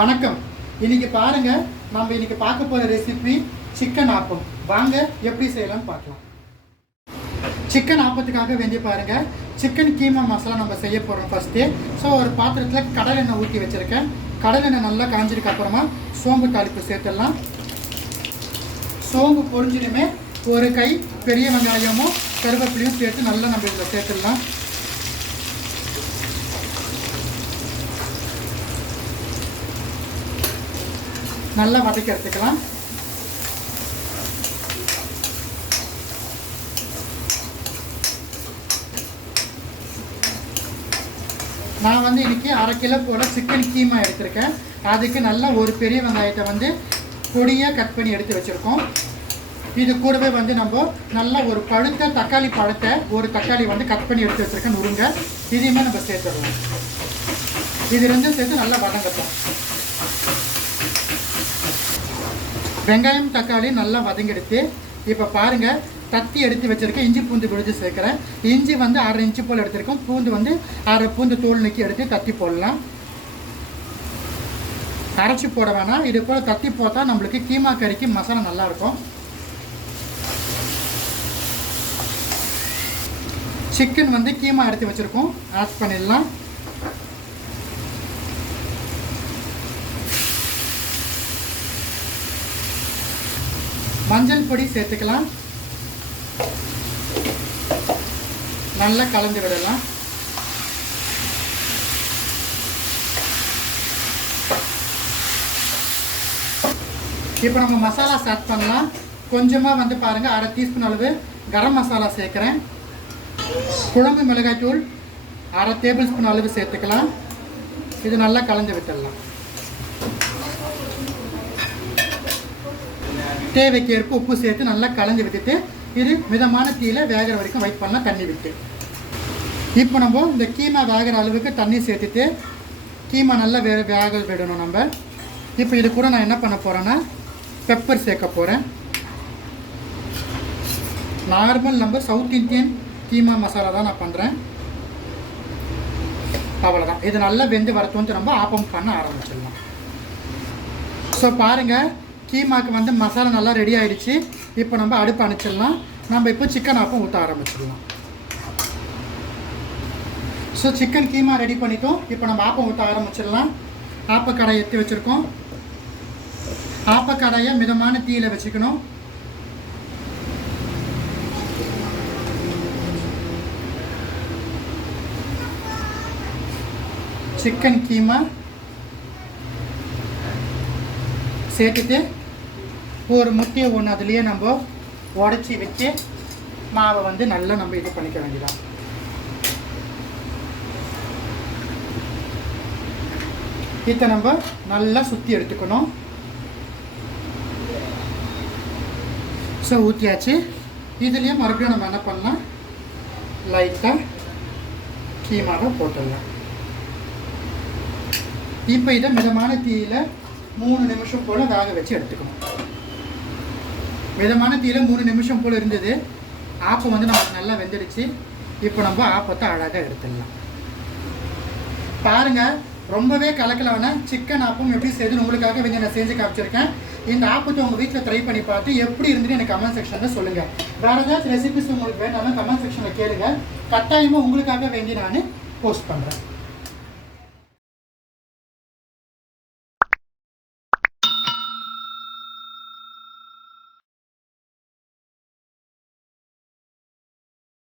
வணக்கம். இன்னைக்கு பாருங்க, நம்ம இன்னைக்கு பார்க்க போற ரெசிபி சிக்கன் ஆப்பம். வாங்க எப்படி செய்யலாம்னு பார்க்கலாம். சிக்கன் ஆப்பத்துக்காக வேண்டிய பாருங்க, சிக்கன் கீமா மசாலா நம்ம செய்ய போறோம் ஃபர்ஸ்ட்டு. ஸோ ஒரு பாத்திரத்தில் கடல் எண்ணெய் ஊற்றி வச்சிருக்கேன். கடல் எண்ணெய் நல்லா காஞ்சதுக்கு அப்புறமா சோம்பு தாளிப்பு சேர்த்துடலாம். சோம்பு பொரிஞ்சிடுமே ஒரு கை பெரிய வெங்காயமும் கருவேப்பிலையும் சேர்த்து நல்லா நம்ம இதில் சேர்த்துடலாம். நல்லா வதக்கி எடுத்துக்கலாம். நான் வந்து இன்னைக்கு 1/2 கிலோ போல சிக்கன் கீமா எடுத்திருக்கேன். அதுக்கு நல்லா ஒரு பெரிய வெங்காயத்தை வந்து பொடியாக கட் பண்ணி எடுத்து வச்சுருக்கோம். இது கூடவே வந்து நம்ம நல்லா ஒரு பழுத்த தக்காளி பழத்தை ஒரு தக்காளி வந்து கட் பண்ணி எடுத்து வச்சுருக்கேன் நுருங்க. இதையுமே நம்ம சேர்த்துடுவோம். இது ரெண்டும் சேர்த்து நல்லா வதங்கட்டும். வெங்காயம் தக்காளி நல்லா வதங்கிடுத்து. இப்போ பாருங்கள், தட்டி எடுத்து வச்சுருக்கேன். இஞ்சி பூண்டு விழுது சேர்க்குறேன். இஞ்சி வந்து 1/2 இன்ச்சு போல் எடுத்துருக்கோம். பூண்டு வந்து 1/2 பூண்டு தோல் நீக்கி எடுத்து தட்டி போடலாம். அரைச்சி போட வேணாம். இது போல் தட்டி போட்டால் நம்மளுக்கு கீமா கறிக்கு மசாலா நல்லாயிருக்கும். சிக்கன் வந்து கீமா எடுத்து வச்சுருக்கோம், ஆட் பண்ணிடலாம். மஞ்சள் பொடி சேர்த்துக்கலாம். நல்லா கலந்து விடலாம். இப்போ நம்ம மசாலா ஸ்டார்ட் பண்ணலாம். கொஞ்சமாக வந்து பாருங்கள், 1/2 டீஸ்பூன் அளவு கரம் மசாலா சேர்க்குறேன். குழம்பு மிளகாய் தூள் 1/2 டேபிள் ஸ்பூன் அளவு சேர்த்துக்கலாம். இது நல்லா கலந்து விட்டுடலாம். தேவைக்கு ஏற்ப உப்பு சேர்த்து நல்லா கலந்து விட்டுட்டு இது மிதமான தீயில் வேகிற வரைக்கும் வெயிட் பண்ணலாம், தண்ணி விட்டு. இப்போ நம்ம இந்த கீமா வேகிற அளவுக்கு தண்ணி சேர்த்துட்டு கீமா நல்லா வேக விடணும் நம்ம. இப்போ இது கூட நான் என்ன பண்ண போகிறேன்னா பெப்பர் சேர்க்க போகிறேன். நார்மல் நம்ம சவுத் இந்தியன் கீமா மசாலா தான் நான் பண்ணுறேன். அவ்வளோதான். இது நல்லா வெந்து வரத்தோந்து நம்ம ஆப்பம் பண்ண ஆரம்பிச்சிடலாம். ஸோ பாருங்கள், கீமாக்கு வந்து மசாலா நல்லா ரெடி ஆகிடுச்சு. இப்போ நம்ம அடுப்பு அணைச்சிடலாம். நம்ம இப்போ சிக்கன் ஆப்பம் ஊற்ற ஆரம்பிச்சிடலாம். ஸோ சிக்கன் கீமா ரெடி பண்ணிட்டோம். இப்போ நம்ம ஆப்பம் ஊற்ற ஆரம்பிச்சிடலாம். ஆப்பக்கடாயை எடுத்து வச்சுருக்கோம். ஆப்பக்கடாயை மிதமான தீயில் வச்சுக்கணும். சிக்கன் கீமா சேர்த்துட்டு ஒரு முட்டையை ஒன்று அதுலேயே நம்ம உடச்சி வச்சு மாவை வந்து நல்லா நம்ம இது பண்ணிக்க வேண்டியதான். இதை நம்ம நல்லா சுற்றி எடுத்துக்கணும். ஸோ ஊற்றியாச்சு. இதுலேயே மறுபடியும் நம்ம என்ன பண்ணலாம், லைட்டாக கீமாவை போட்டுடலாம். இப்போ இதை மிதமான தீயில் 3 நிமிஷம் போல் வேக வச்சு எடுத்துக்கணும். மிதமான தீயில் 3 நிமிஷம் போல் இருந்தது. ஆப்பம் வந்து நமக்கு நல்லா வெந்துடுச்சு. இப்போ நம்ம ஆப்பத்தை அழகாக எடுத்துடலாம். பாருங்கள், ரொம்பவே கலக்கலான சிக்கன் ஆப்பம் எப்படி செய்யுதுன்னு உங்களுக்காக வந்து நான் செஞ்சு காமிச்சிருக்கேன். இந்த ஆப்பத்தை உங்கள் வீட்டில் ட்ரை பண்ணி பார்த்து எப்படி இருந்துன்னு எனக்கு கமெண்ட் செக்ஷனில் சொல்லுங்கள். வேறு ஏதாச்சும் ரெசிபிஸ் உங்களுக்கு வேணாலும் கமெண்ட் செக்ஷனில் கேளுங்க. கட்டாயமாக உங்களுக்காக வேண்டி நான் போஸ்ட் பண்ணுறேன்.